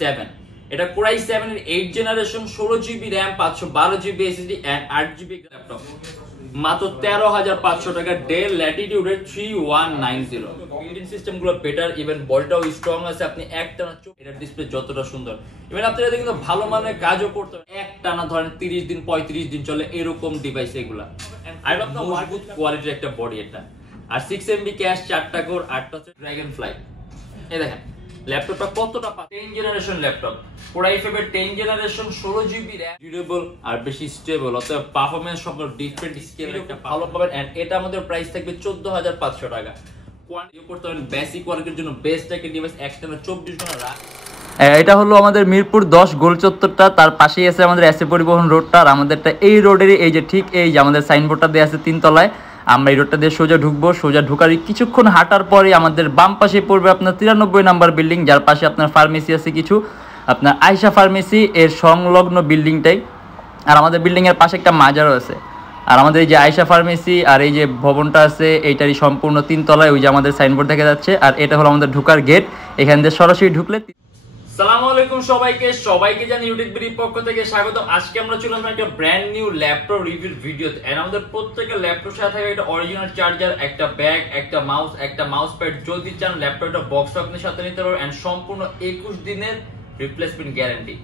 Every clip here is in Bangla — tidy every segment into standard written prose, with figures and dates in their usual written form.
i7, এটা Core i7 এর 8 generation 16GB RAM 512GB SSD and 8GB laptop মাত্র 13,500 টাকা ডেল ল্যাটিটিউডের 3190। বিল্ডিং সিস্টেম গুলো বেটার, ইভেন বডিটাও স্ট্রং আছে। আপনি একটানা এটার ডিসপ্লে যতটা সুন্দর, ইভেন আপনি এটা কিন্তু ভালো মানের কাজও করতে পারেন। একটানা ধরেন 30 দিন 35 দিন চলে এরকম ডিভাইস এগুলা। আর আপনার মজবুত কোয়ালিটির একটা বডি এটা, আর 6MB ক্যাশ, 4টা কোর, 8টা হচ্ছে ড্রাগন ফ্লাই। এই দেখেন ল্যাপটপটা কতটা 10 জেনারেশন ল্যাপটপ, Core i5 এর 10 জেনারেশন 16GB RAM, ডিউরেবল আর বেশি স্টেবল, অতএব পারফরম্যান্স সব ডিফারেন্ট স্কেল একটা ভালো পাবেন। এন্ড এটা আমাদের প্রাইস থাকবে 14,500 টাকা। কোয়ান্টিটি করতে পারেন বেসিক ওয়ার্কের জন্য বেস্ট একটা ডিভাইস, একটানা 24 ঘন্টা রাখ। এটা হলো আমাদের মিরপুর 10 গোল চত্বরটা, তার পাশেই আছে আমাদের এসএ পরিবহন রোডটা। আর আমাদেরটা এই রোডেরই এই যে ঠিক এই যে আমাদের সাইনবোর্ডটা দেওয়া আছে 3 তলায়। আমরা এই রোডটা দিয়ে সোজা ঢুকবো, সোজা ঢুকারই কিছুক্ষণ হাঁটার পরে আমাদের বাম পাশে পড়বে আপনার 93 নাম্বার বিল্ডিং, যার পাশে আপনার ফার্মেসি আছে কিছু, আপনার আয়শা ফার্মেসি এর সংলগ্ন বিল্ডিংটাই। আর আমাদের বিল্ডিংয়ের পাশে একটা মাজারও আছে। আর আমাদের এই যে আয়শা ফার্মেসি আর এই যে ভবনটা আছে এইটারই সম্পূর্ণ 3 তলায় ওই যে আমাদের সাইনবোর্ড দেখা যাচ্ছে। আর এটা হলো আমাদের ঢুকার গেট, এখান দিয়ে সরাসরি ঢুকলে। আসসালামু আলাইকুম সবাইকে জানি ইউটিউব বিডির পক্ষ থেকে স্বাগতম। আজকে আমরা চলে আসলাম একটা ব্র্যান্ড নিউ ল্যাপটপ রিভিউ ভিডিওতে। এন্ড আমাদের প্রত্যেকটা ল্যাপটপের সাথে থাকে একটা অরিজিনাল চার্জার, একটা ব্যাগ, একটা মাউস প্যাড। যদি চান ল্যাপটপটা বক্স আপনার সাথে নিতে পারবেন এন্ড সম্পূর্ণ 21 দিনের রিপ্লেসমেন্ট গ্যারান্টি।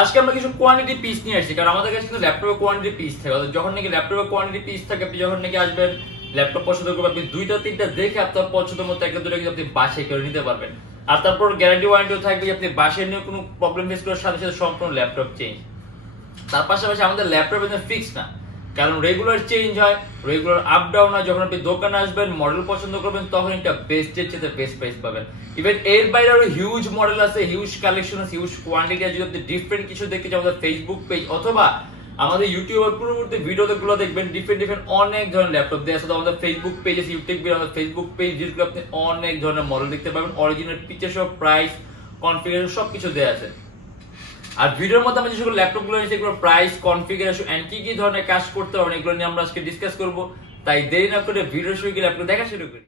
আজকে আমরা কিছু কোয়ান্টিটি পিস নিয়ে আসছি, কারণ আমাদের কাছে কিন্তু ল্যাপটপের কোয়ান্টিটি পিস থাকে। যখন নাকি ল্যাপটপের কোয়ান্টিটি পিস থাকে, আপনি যখন নাকি আসবেন ল্যাপটপ পছন্দ করবেন, আপনি 2টা-3টা দেখে আপনার পছন্দের মতো একটা দুটো আপনি বাছাই করে নিতে পারবেন। আর তারপর গ্যারান্টি ওয়ারেন্টিও থাকবে যে আপনি বাসায় নিয়ে কোনো প্রবলেম ফেস করার সাথে সাথে সম্পূর্ণ ল্যাপটপ চেঞ্জ। তার পাশাপাশি আমাদের ল্যাপটপ ফিক্স না, কারণ রেগুলার চেঞ্জ হয়, রেগুলার আপ ডাউন হয়। যখন আপনি দোকানে আসবেন মডেল পছন্দ করবেন তখন একটা বেস্টের চেয়ে বেস্ট প্রাইস পাবেন। ইভেন এর বাইরে আরো হিউজ মডেল আছে, হিউজ কালেকশন আছে, হিউজ কোয়ান্টিটি আছে। যদি আপনি ডিফারেন্ট কিছু দেখতে চান আমাদের ফেসবুক পেজ অথবা আমাদের ইউটিউবের পূর্ববর্তী ভিডিওগুলো দেখবেন, ডিফারেন্ট অনেক ধরনের ল্যাপটপ দেওয়া আছে। আমাদের ফেসবুক পেজ আছে, আমাদের ফেসবুক পেজ যেগুলো আপনি অনেক ধরনের মডেল দেখতে পাবেন, অরিজিনাল পিকচার সব, প্রাইস, কনফিগারেশন সবকিছু দেওয়া আছে। আর ভিডিওর মধ্যে আমরা যেগুলো ল্যাপটপ গুলো নিয়েছি এগুলো প্রাইস, কনফিগারেশন এন্ড কি ধরনের কাজ করতে হবে এগুলো নিয়ে আমরা আজকে ডিসকাস করব। তাই দেরি না করে ভিডিও শুরু করে ল্যাপটপ দেখা শুরু করি।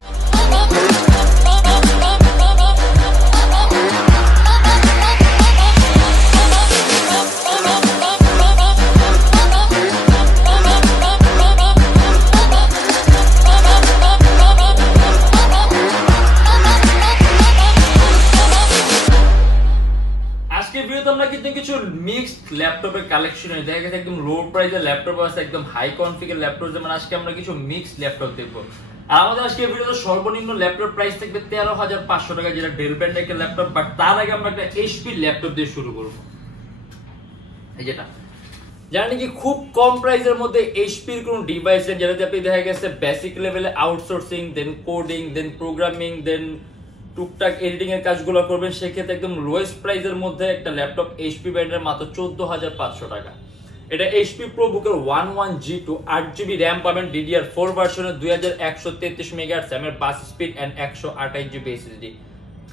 আমরা কিন্তু কিছু মিক্সড ল্যাপটপের কালেকশন দেখা গেছে, একদম লো প্রাইসের ল্যাপটপ আছে, একদম হাই কনফিগার ল্যাপটপ। যেমন আজকে আমরা কিছু মিক্সড ল্যাপটপ দেখবো। আর আমাদের আজকে ভিডিওতে সর্বনিম্ন ল্যাপটপ প্রাইস থাকবে 13,500 টাকা, যেটা ডেল ব্র্যান্ড একটা ল্যাপটপ। বাট তার আগে আমরা একটা এইচপি ল্যাপটপ দিয়ে শুরু করবো। এই যেটা যারা নাকি খুব কম প্রাইসের মধ্যে এইচপির কোন ডিভাইস যেটাতে আপনি দেখা গেছে বেসিক লেভেলে আউটসোর্সিং, দেন কোডিং, দেন প্রোগ্রামিং, দেন টুকটাক এডিটিং এর কাজগুলো করবেন, সেক্ষেত্রে একদম লোয়েস্ট প্রাইসের মধ্যে একটা ল্যাপটপ এইচপি ব্র্যান্ডের মাত্র 14,500 টাকা। এটা এইচপি প্রোবুকের 11G2 8GB RAM পাবেন, DDR4 ভার্সনের 2133 মেগাহার্টজ এর bus speed and 128GB SSD।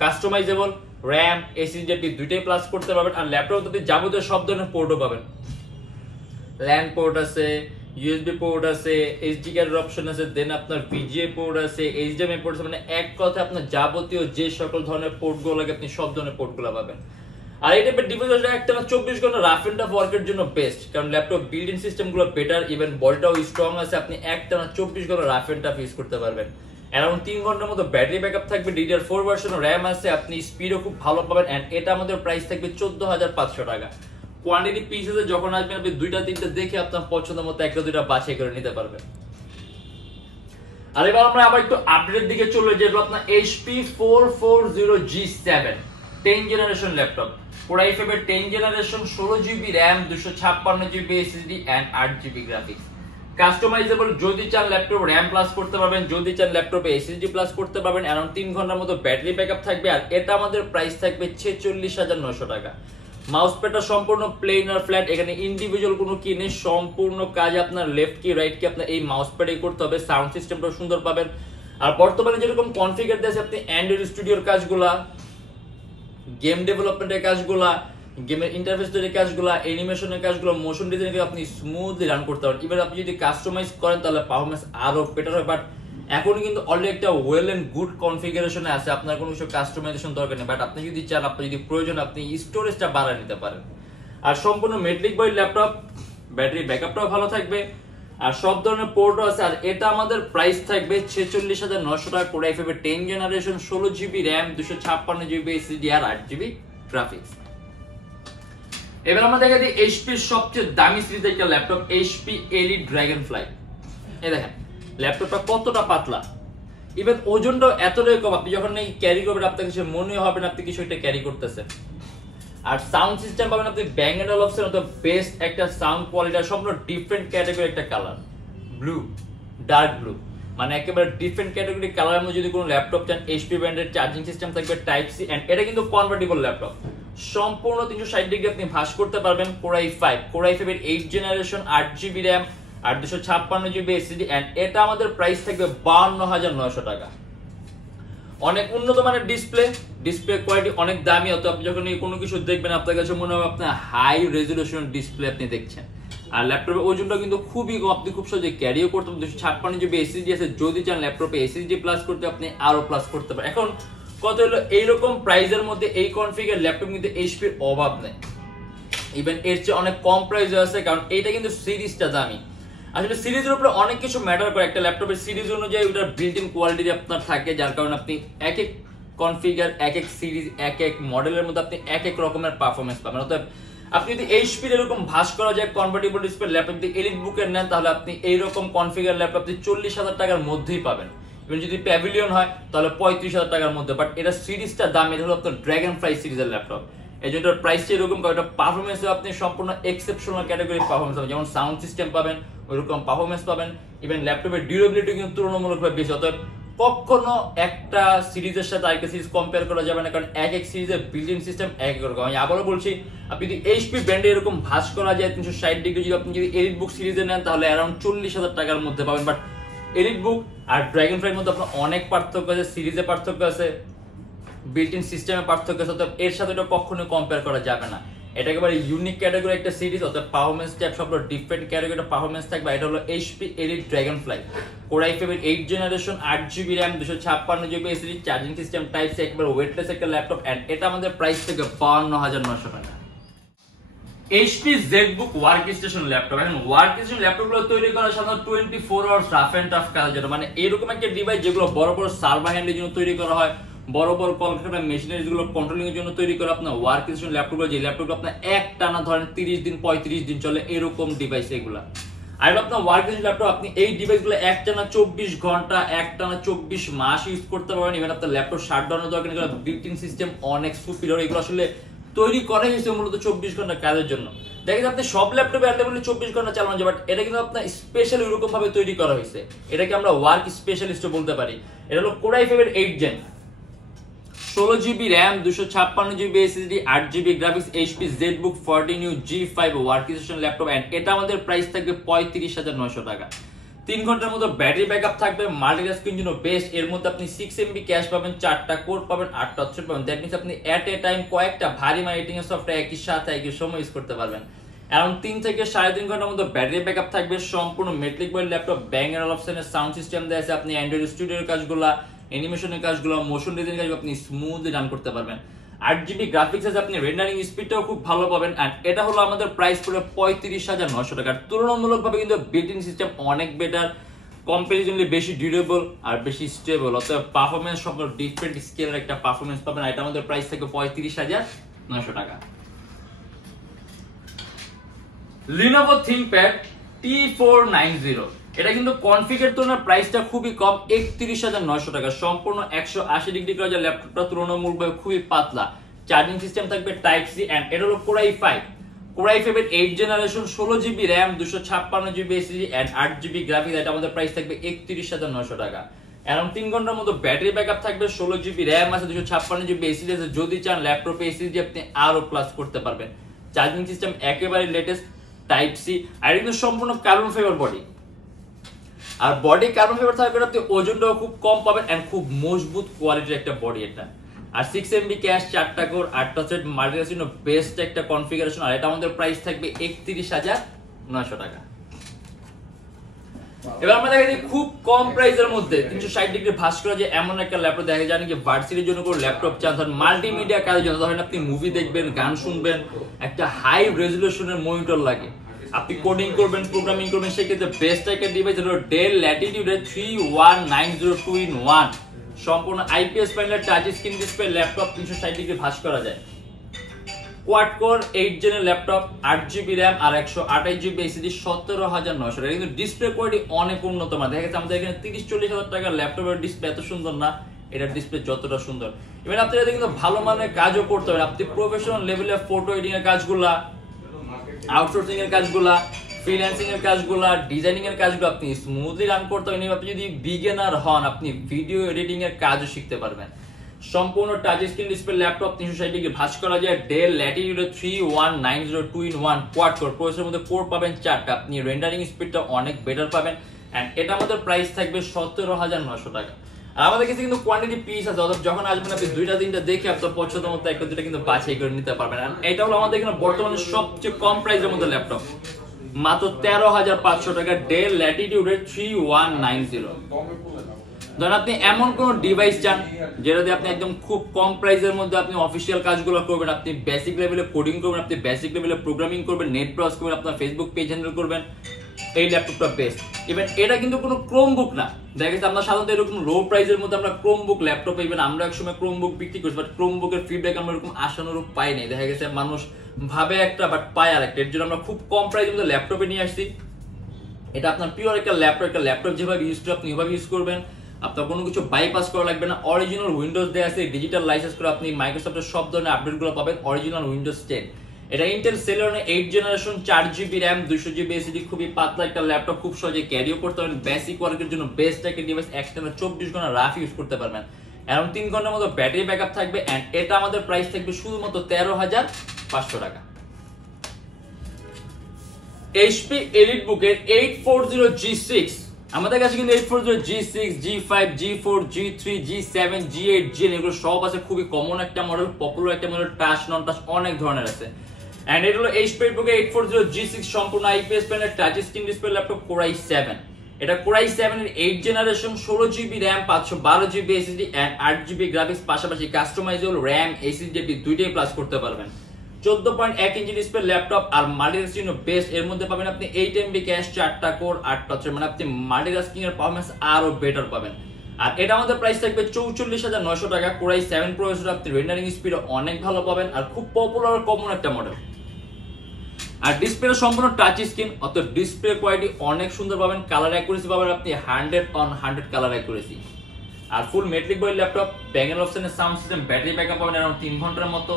Customizable RAM SSD দুইটাই প্লাস করতে পারবেন। আর ল্যাপটপে যাবতীয় সব ধরনের পোর্টও পাবেন, ল্যান পোর্ট আছে, ইউএসবি পোর্ট আছে, এইচডি কার্ডের অপশন আছে, দেন আপনার ভিজিএ পোর্ট আছে, এইচডিএমআই পোর্ট আছে। মানে এক কথা আপনার যাবতীয় যে সকল ধরনের পোর্টগুলো লাগে আপনি সব ধরনের পোর্টগুলো পাবেন। আর এই টাইপের ডিভাইস একটা 24 ঘন্টা রাফ এন্ড টাফ ওয়ার্কের জন্য বেস্ট, কারণ ল্যাপটপ বিল্ডিং সিস্টেমগুলো বেটার, ইভেন বডিটাও স্ট্রং আছে। আপনি একটানা 24 ঘন্টা রাফ এন্ড টাফ ইউজ করতে পারবেন। অ্যারাউন্ড 3 ঘন্টার মতো ব্যাটারি ব্যাকআপ থাকবে, DDR4 ভার্সন RAM আছে, আপনি স্পিডও খুব ভালো পাবেন। এন্ড এটা আমাদের প্রাইস থাকবে 14,500 টাকা। কোয়ান্টিটি পিসেসে যখন আসবেন আপনি 2টা-3টা দেখে আপনার পছন্দের মতো একটা দুইটা বাছাই করে নিতে পারবেন। আর এবার আমরা আবার একটু আপডেটের দিকে চলে যাই। যেগুলো আপনার HP 440G7 10 generation laptop, Core i5 এর 10 generation 16GB RAM 256GB SSD and 8GB graphics. Customizable, যদি চান ল্যাপটপ RAM প্লাস করতে পারবেন, যদি চান ল্যাপটপে SSD প্লাস করতে পারবেন। অ্যারাউন্ড 3 ঘন্টার মতো ব্যাটারি ব্যাকআপ থাকবে। আর এটা আমাদের প্রাইস থাকবে 46,900 টাকা। মাউস প্যাডটা সম্পূর্ণ প্লেন আর ফ্ল্যাট, এখানে ইন্ডিভিজুয়াল কোনো কি নেই, সম্পূর্ণ কাজ আপনার লেফট কি রাইট কি আপনার এই মাউস প্যাডে করতে হবে। সাউন্ড সিস্টেমটাও সুন্দর পাবেন। আর বর্তমানে যেরকম কনফিগার দিয়েছে আপনি অ্যান্ড্রয়েড স্টুডিওর কাজগুলা, গেম ডেভেলপমেন্টের কাজগুলা, গেমের ইন্টারফেস তৈরির কাজগুলা, অ্যানিমেশনের কাজগুলো, মোশন ডিজাইন আপনি স্মুথলি রান করতে পারেন। এবার আপনি যদি কাস্টমাইজ করেন তাহলে পারফরম্যান্স আরো বেটার হয়। বাট এখন কিন্তু অলরেডি একটা ওয়েল এন্ড গুড কনফিগারেশনে আছে, আপনার কোনো কিছু কাস্টমাইজেশন দরকার নেই, বাট আপনি যদি চান, আপনি যদি প্রয়োজন, আপনি স্টোরেজটা বাড়ায় নিতে পারেন। আর সম্পূর্ণ মেটালিক বডি ল্যাপটপ, ব্যাটারি ব্যাকআপটাও ভালো থাকবে, আর সব ধরনের পোর্টও আছে। আর এটা আমাদের প্রাইস থাকবে 46,900 টাকা, core i5 10 generation, 16GB RAM, 256GB SSD আর 8GB গ্রাফিক্স। এবার আমরা দেখা দিই এইচপি সবচেয়ে দামি সিরিজের একটা ল্যাপটপ, এইচপি এলিট ড্রাগনফ্লাই। এই দেখেন ল্যাপটপটা কতটা পাতলা, ইভেন ওজনটাও এতটাই কম, আপনি যখন ক্যারি করবেন আপনার কাছে মনে হবে না আপনি কিছু একটা ক্যারি করতেছেন। আর সাউন্ড সিস্টেম পাবেন আপনি ব্যাং এন্ড অলফসের মতো বেস্ট একটা সাউন্ড কোয়ালিটি, সম্পূর্ণ ডিফারেন্ট ক্যাটাগরি একটা কালার, ব্লু, ডার্ক ব্লু, মানে একেবারে ডিফারেন্ট ক্যাটাগরি কালারের মধ্যে যদি কোনো ল্যাপটপ চান, এইচপি ব্র্যান্ডের চার্জিং সিস্টেম থাকবে টাইপ সি, এন্ড এটা কিন্তু কনভার্টেবল ল্যাপটপ, সম্পূর্ণ 360 ডিগ্রি আপনি ভাঁজ করতে পারবেন। কোর i5 এর 8 জেনারেশন, 8GB র্যাম আর 256GB SSD, এন্ড এটা আমাদের প্রাইস থাকবে 52,900 টাকা। অনেক উন্নত মানের ডিসপ্লে কোয়ালিটি অনেক দামি, অত আপনি যখন কোনো কিছু দেখবেন আপনার কাছে মনে হবে আপনার হাই রেজলিউশন ডিসপ্লে আপনি দেখছেন। আর ল্যাপটপের ওজনটা কিন্তু খুবই কম, আপনি খুব সহজে ক্যারিও করতে পারেন। 256GB SSD আছে, যদি চান ল্যাপটপে SSD প্লাস করতে আপনি আরো প্লাস করতে পারেন। এখন কত হলো, এইরকম প্রাইসের মধ্যে এই কনফিগার ল্যাপটপ কিন্তু এইচপির অভাব নেই, ইভেন এর চেয়ে অনেক কম প্রাইসে আছে, কারণ এইটা কিন্তু সিরিজটা দামি। আসলে সিরিজের উপরে অনেক কিছু ম্যাটার করে, একটা ল্যাপটপের সিরিজ অনুযায়ী ওটার বিল্ট ইন কোয়ালিটি আপনার থাকে, যার কারণে আপনি এক এক কনফিগার, এক এক সিরিজ, এক এক মডেলের মধ্যে আপনি এক এক রকমের পারফরমেন্স পাবেন। অর্থাৎ আপনি যদি এইচপির এরকম ভাঁজ করা যায় কনভার্টেবল ডিসপ্লে ল্যাপটপ যদি এলিট বুকের নেন, তাহলে আপনি এইরকম কনফিগার ল্যাপটপ আপনি 40,000 টাকার মধ্যেই পাবেন। ইভেন যদি প্যাভিলিয়ন হয় তাহলে 35,000 টাকার মধ্যে, বাট এটা সিরিজটা দাম, এটা হলো আপনার ড্রাগনফ্লাই সিরিজের ল্যাপটপ, এই জন্য প্রাইসটা এরকম, কারণ এটা পারফরমেন্সে আপনি সম্পূর্ণ এক্সেপশনাল ক্যাটাগরি পারফরমেন্স পাবেন, যেমন সাউন্ড সিস্টেম পাবেন ওইরকম পারফরমেন্স পাবেন, ইভেন ল্যাপটপের ডিউরেবিলিটি কিন্তু তুলনামূলকভাবে বেশি। অতএব কখনো একটা সিরিজের সাথে আরেকটা সিরিজ কম্পেয়ার করা যাবে না, কারণ এক এক সিরিজের বিল্ট ইন সিস্টেম এক এক রকম। আমি আবারও বলছি, আপনি যদি এইচপি ব্র্যান্ডে এরকম ভাঁজ করা যায় 360 ডিগ্রি, যদি আপনি যদি এলিট বুক সিরিজে নেন তাহলে অ্যারাউন্ড 40,000 টাকার মধ্যে পাবেন। বাট এলিট বুক আর ড্রাগনফ্লাইয়ের মধ্যে আপনার অনেক পার্থক্য আছে, সিরিজে পার্থক্য আছে, বিল্ট ইন সিস্টেমে পার্থক্য আছে, অর্থাৎ এর সাথে এটা কখনোই কম্পেয়ার করা যাবে না। এটা একেবারে ইউনিক ক্যাটাগরি একটা সিরিজ, অর্থাৎ পারফরমেন্স টাইপ সব ডিফারেন্ট ক্যাটাগরি পারফরমেন্স থাকবে। এটা হলো HP elite Dragonfly, core i5 এর 8 generation, 8GB RAM, 256GB SSD, charging system type C, একবার ওয়েটলেস একটা ল্যাপটপ, এন্ড এটা আমাদের প্রাইস থেকে 52,900 টাকা। HP ZBook work station laptop. এখন ওয়ার্ক স্টেশন ল্যাপটপগুলো তৈরি করা সাধারণত 24 আওয়ার্স রাফ এন্ড টাফ কাজের জন্য, মানে এরকম একটা ডিভাইস যেগুলো বড় বড় সার্ভার হ্যান্ডের জন্য তৈরি করা হয়, বড় বড় কলকারখানা মেশিনারিজ গুলো কন্ট্রোলিং এর জন্য তৈরি করা আপনার ওয়ার্ক স্টেশন ল্যাপটপ, যে ল্যাপটপ আপনার এক টানা ধরেন 30 দিন 35 দিন চলে, এরকম ডিভাইস এগুলা। আর আপনার ওয়ার্ক স্টেশন ল্যাপটপ আপনি এই ডিভাইসগুলো এক টানা 24 ঘন্টা, এক টানা 24 মাস ইউজ করতে পারবেন। ইভেন আপনার ল্যাপটপ শাটডাউনের দরকার নেই, বিল্ট ইন সিস্টেম অনেক সুপিরিয়র, এগুলো আসলে তৈরি করা হয়েছে মূলত 24 ঘন্টা কাজের জন্য। দেখেন আপনি সব ল্যাপটপে অ্যাভেলেবল 24 ঘন্টা চালানো যায়, বাট এটা কিন্তু আপনার স্পেশাল এরকম ভাবে তৈরি করা হয়েছে, এটাকে আমরা ওয়ার্ক স্পেশালিস্ট বলতে পারি। এটা হলো কোর i5 এর 8 gen, 16GB RAM, 256GB SSD, 8GB graphics, HP ZBook 14U G5 work station laptop, and এটা আমাদের প্রাইস থাকবে 35,900 টাকা। 3 ঘন্টার মতো ব্যাটারি ব্যাকআপ থাকবে, মাল্টিটাস্কিং জন্য বেস্ট। এর মধ্যে আপনি 6MB ক্যাশ পাবেন, 4টা কোর পাবেন, 8টা অপশন পাবেন। দ্যাট মিন্স আপনি এট এ টাইম কয়েকটা ভারী এডিটিং এর সফটওয়্যার একই সাথে একই সময় ইউজ করতে পারবেন। অ্যারাউন্ড 3 থেকে 3.5 ঘন্টার মতো ব্যাটারি ব্যাকআপ থাকবে। সম্পূর্ণ metallic body laptop, Bang and অলফসেনের সাউন্ড সিস্টেম দেয়া আছে, আপনি অ্যান্ড্রয়েড স্টুডিওর কাজগুলো, অ্যানিমেশনের কাজগুলো, মোশন ডিজাইনের কাজগুলো আপনি স্মুথলি রান করতে পারবেন। 8GB গ্রাফিক্স আছে, আপনি রেন্ডারিং স্পিডটাও খুব ভালো পাবেন। এন্ড এটা হলো আমাদের প্রাইস পড়ে 35,900 টাকা। তুলনামূলকভাবে কিন্তু বিল্ট ইন সিস্টেম অনেক বেটার, কম্পারিজনলি বেশি ডিউরেবল আর বেশি স্টেবল, অর্থাৎ পারফরমেন্স সব ডিফারেন্ট স্কেলের একটা পারফরমেন্স পাবেন। এটা আমাদের প্রাইস থেকে 35,900 টাকা। Lenovo ThinkPad T490, এটা কিন্তু কনফিগের তুলনায় প্রাইসটা খুবই কম, 31,900 টাকা। সম্পূর্ণ 180 ডিগ্রি করা যায়, ল্যাপটপটা তুলনামূলকভাবে খুবই পাতলা, চার্জিং সিস্টেম থাকবে টাইপ সি, এন্ড এটা হলো কোর i5 এর 8 generation, 16GB RAM, 256GB SSD, and 8GB graphics. এটা আমাদের প্রাইস থাকবে 31,900 টাকা। অ্যারাউন্ড 3 ঘন্টার মতো ব্যাটারি ব্যাকআপ থাকবে, 16GB র্যাম আছে, 256GB SSD আছে, যদি চান ল্যাপটপে SSD আপনি আরো প্লাস করতে পারবেন। চার্জিং সিস্টেম একেবারে লেটেস্ট টাইপ সি, আর কিন্তু সম্পূর্ণ কার্বন ফাইবার বডি, আর বডি কার্বন ফাইবার থাকার কারণে আপনি ওজনটাও খুব কম পাবেন, এন্ড খুব মজবুত কোয়ালিটির একটা বডি এটা। আর 6MB ক্যাশ, 4টা কোর, 8টা সেট, মাল্টিটাস্কিং জন্য বেস্ট একটা কনফিগারেশন। আর এটা আমাদের প্রাইস থাকবে 31,900 টাকা। এবার আমরা দেখা যায় খুব কম প্রাইসের মধ্যে 360 ডিগ্রি ভাঁজ করা যে এমন একটা ল্যাপটপ দেখা যায় কি ভার্সিটির জন্য কোনো ল্যাপটপ চান, ধরেন মাল্টিমিডিয়া কাজের জন্য, ধরেন আপনি মুভি দেখবেন, গান শুনবেন, একটা হাই রেজলিউশনের মনিটর লাগে, আপনি কোডিং করবেন, প্রোগ্রামিং করবেন, সেক্ষেত্রে বেস্ট একটা ডিভাইস হলো ডেল ল্যাটিটিউডের 31902-in-1 সম্পূর্ণ আইপিএস প্যানেলের touch screen display laptop 360 degree ভাঁজ করা যায়। কোয়াড কোর 8 জেনের ল্যাপটপ, 8GB RAM আর 128GB SSD, 17,900 টাকা। কিন্তু ডিসপ্লে কোয়ালিটি অনেক উন্নত মানের। দেখা গেছে আমাদের এখানে 30-40 হাজার টাকার ল্যাপটপের ডিসপ্লে এত সুন্দর না, এটার ডিসপ্লে যতটা সুন্দর। এবার আপনি এটা কিন্তু ভালো মানের কাজও করতে পারেন, আপনি প্রফেশনাল লেভেলে ফটো এডিটিং এর কাজগুলা, আউটসোর্সিং এর কাজগুলা, ফ্রিল্যান্সিং এর কাজগুলা, ডিজাইনিং এর কাজগুলো আপনি স্মুথলি রান করতে পারেন। আপনি যদি বিগিনার হন, আপনি ভিডিও এডিটিং এর কাজও শিখতে পারবেন। সম্পূর্ণ touch screen display laptop 360 degree ভাঁজ করা যায়, del Latitude 31902-in-1 quad core, প্রসেসরের মধ্যে কোর পাবেন 4টা, আপনি রেন্ডারিং স্পিডটা অনেক বেটার পাবেন। এন্ড এটা আমাদের প্রাইস থাকবে 17,900 টাকা। আর আমাদের কাছে কিন্তু কোয়ান্টিটি পিস আছে, অর্থাৎ যখন আসবেন আপনি 2-3টা দেখে আপনার পছন্দ মতো একটা দুটো কিন্তু বাছাই করে নিতে পারবেন। আর এটা হলো আমাদের এখানে বর্তমানে সবচেয়ে কম প্রাইসের মধ্যে ল্যাপটপ, মাত্র 13,500 টাকা, ডেল ল্যাটিটিউডের 3190। ধরেন আপনি এমন কোন ডিভাইস চান যেটা দিয়ে আপনি একদম খুব কম প্রাইসের মধ্যে আপনি অফিসিয়াল কাজগুলো করবেন, আপনি বেসিক লেভেলে কোডিং করবেন, আপনি বেসিক লেভেলে প্রোগ্রামিং করবেন, নেট ব্রাউজ করবেন, আপনার ফেসবুক পেজ হ্যান্ডেল করবেন, এই ল্যাপটপটা বেস্ট। ইভেন এটা কিন্তু কোনো ক্রোমবুক না, দেখা গেছে আমরা সাধারণত এরকম লো প্রাইসের মধ্যে আমরা ক্রোমবুক ল্যাপটপ, ইভেন আমরা একসময় ক্রোমবুক বিক্রি করছি, বাট ক্রোমবুকের ফিডব্যাক আমরা এরকম আশানুরূপ পাই নাই। দেখা গেছে মানুষ ভাবে একটা বাট পায় আর একটা, এর জন্য আমরা খুব কম প্রাইসের মধ্যে ল্যাপটপে নিয়ে আসছি। এটা আপনার পিওর একটা ল্যাপটপ যেভাবে ইউজ করে আপনি ওইভাবে ইউজ করবেন, আপনার কোনো কিছু বাইপাস করা লাগবে না। অরিজিনাল উইন্ডোজ দেয়া আছে, ডিজিটাল লাইসেন্স করে আপনি মাইক্রোসফটের সব ধরনের আপডেটগুলো পাবেন, অরিজিনাল উইন্ডোজ 10। এটা ইন্টেল সেলেরনে 8 generation, 4GB RAM, 200GB SSD, খুবই পাতলা একটা ল্যাপটপ, খুব সহজে ক্যারিও করতে পারবেন। বেসিক ওয়ার্কের জন্য বেস্ট একটা ডিভাইস, একটানা 24 ঘন্টা রাফ ইউজ করতে পারবেন, অ্যারাউন্ড 3 ঘন্টার মতো ব্যাটারি ব্যাকআপ থাকবে। এন্ড এটা আমাদের প্রাইস থাকবে শুধুমাত্র 13,500 টাকা। HP EliteBook এর 840G6, আমাদের কাছে কিন্তু 840G6, G5, G4, G3, G7, G8, G9 এগুলো সব আছে। খুবই কমন একটা মডেল, পপুলার একটা মডেল, টাচ নন টাচ অনেক ধরনের আছে। এন্ড এটা হলো HP EliteBook এর 840G6 সম্পূর্ণ IPS panel touch screen display laptop, Core i7। এটা Core i7 এর 8 generation, 16GB RAM, 512GB SSD and 8GB graphics, পাশাপাশি কাস্টমাইজেবল RAM, SSD দুইটাই প্লাস করতে পারবেন। 14.1 ইঞ্চি ডিসপ্লে ল্যাপটপ আর মাল্টিটাস্কিং বেস্ট, এর মধ্যে পাবেন আপনি 8MB ক্যাশ, 4টা কোর, 8 প্রসেসর, মানে আপনি মাল্টিটাস্কিং এর পারফরম্যান্স আরো বেটার পাবেন। আর এটা আমাদের প্রাইস থাকবে 44,900 টাকা। Core i7 প্রসেসর, আপনি রেন্ডারিং স্পিড অনেক ভালো পাবেন, আর খুব পপুলার আর কমন একটা মডেল। আর ডিসপ্লে সম্পূর্ণ টাচ স্ক্রিন, অর্থাৎ ডিসপ্লে কোয়ালিটি অনেক সুন্দর পাবেন, কালার অ্যাকুরেসি পাবেন আপনি 100/100 কালার অ্যাকুরেসি। আর ফুল মেট্রিক বডি ল্যাপটপ, ব্যাঙ্গেল অপশনের সাউন্ড সিস্টেম, ব্যাটারি ব্যাকআপ পাবেন অ্যারাউন্ড 3 ঘন্টার মতো,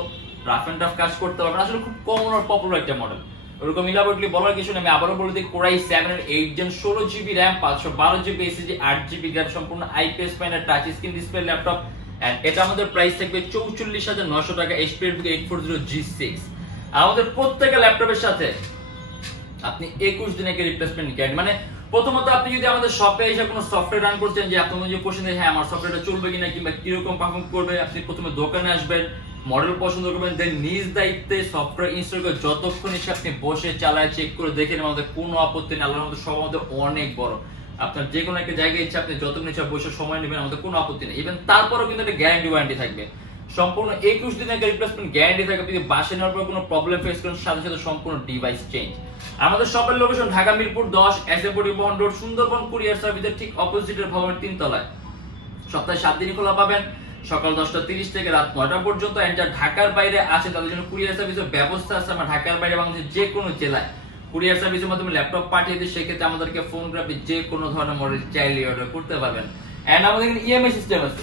রাফ এন্ড টাফ কাজ করতে পারবেন। আসলে খুব কমন আর পপুলার একটা মডেল, ওরকম ইলাবোরেটলি বলার কিছু নেই। আমি আবারও বলে দিই, Core i7 এর 8 gen, 16GB RAM, 512GB SSD, 8GB graphics, সম্পূর্ণ IPS panel touch screen display laptop. And এটা আমাদের প্রাইস থাকবে 44,900 টাকা। HP EliteBook 840G6। আমাদের প্রত্যেকটা ল্যাপটপের সাথে আপনি 21 দিনের রিপ্লেসমেন্ট গ্যারান্টি, মানে প্রথমত আপনি যদি আমাদের শপে এসে কোনো সফটওয়্যার রান করছেন, যে আপনার যে কোশ্চেন হ্যাঁ আমার সফটওয়্যারটা চলবে কিনা কিংবা কিরকম পারফর্ম করবে, আপনি প্রথমে দোকানে আসবেন, মডেল পছন্দ করবেন, দেন নিজ দায়িত্বে সফটওয়্যার ইনস্টল করে যতক্ষণ এসে আপনি বসে চালায় চেক করে দেখে নেবেন, আমাদের কোনো আপত্তি নেই। আল্লাহর মধ্যে সব আমাদের অনেক বড়, আপনার যে কোনো একটা জায়গায় ইচ্ছা আপনি যতক্ষণ ইচ্ছা বসে সময় নেবেন, আমাদের কোনো আপত্তি নেই। ইভেন তারপরেও কিন্তু একটা গ্যারান্টি ওয়ারেন্টি থাকবে, সম্পূর্ণ 21 দিনের একটা রিপ্লেসমেন্ট গ্যারান্টি থাকবে। আপনি বাসে নেওয়ার পর কোনো প্রবলেম ফেস করেন, সাথে সাথে সম্পূর্ণ ডিভাইস চেঞ্জ। আমাদের শপের লোকেশন ঢাকা মিরপুর 10, এসএ পরিবহন রোড, সুন্দরবন কুরিয়ার সার্ভিসের ঠিক অপোজিটের ভবনের 3 তলায়। সপ্তাহে 7 দিনই খোলা পাবেন, সকাল 10:30 থেকে রাত 9টা পর্যন্ত। এন্ড যারা ঢাকার বাইরে আছে তাদের জন্য কুরিয়ার সার্ভিসের ব্যবস্থা আছে। আমরা ঢাকার বাইরে বাংলাদেশের যে কোনো জেলায় কুরিয়ার সার্ভিসের মাধ্যমে ল্যাপটপ পাঠিয়ে দিই, সেক্ষেত্রে আমাদেরকে ফোন করে আপনি যে কোনো ধরনের মডেল চাইলে অর্ডার করতে পারবেন। এন্ড আমাদের এখানে ইএমআই সিস্টেম আছে,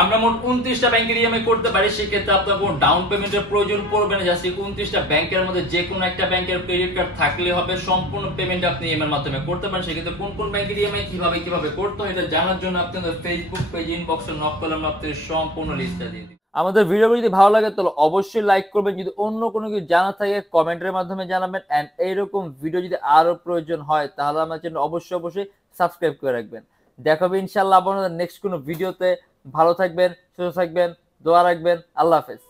আমরা মোট 29টা ব্যাংকের ইএমআই করতে পারি। সেক্ষেত্রে আপনার কোনো ডাউন পেমেন্টের প্রয়োজন পড়বে না, জাস্ট 29টা ব্যাংকের মধ্যে যে কোনো একটা ব্যাংকের ক্রেডিট কার্ড থাকলে হবে, সম্পূর্ণ পেমেন্ট আপনি ইএমআই এর মাধ্যমে করতে পারেন। সেক্ষেত্রে কোন কোন ব্যাংকের ইএমআই কিভাবে করতে হয় এটা জানার জন্য আপনাদের ফেসবুক পেজ ইনবক্সে নক করলে আমরা আপনাদের সম্পূর্ণ লিস্টটা দিয়ে দিই। আমাদের ভিডিওগুলো যদি ভালো লাগে তাহলে অবশ্যই লাইক করবেন, যদি অন্য কোনো কিছু জানা থাকে কমেন্টের মাধ্যমে জানাবেন। এন্ড এইরকম ভিডিও যদি আরো প্রয়োজন হয় তাহলে আমার চ্যানেল অবশ্যই সাবস্ক্রাইব করে রাখবেন। দেখা হবে ইনশাআল্লাহ আপনাদের নেক্সট কোনো ভিডিওতে। ভালো থাকবেন, সুস্থ থাকবেন, দোয়া রাখবেন। আল্লাহ হাফেজ।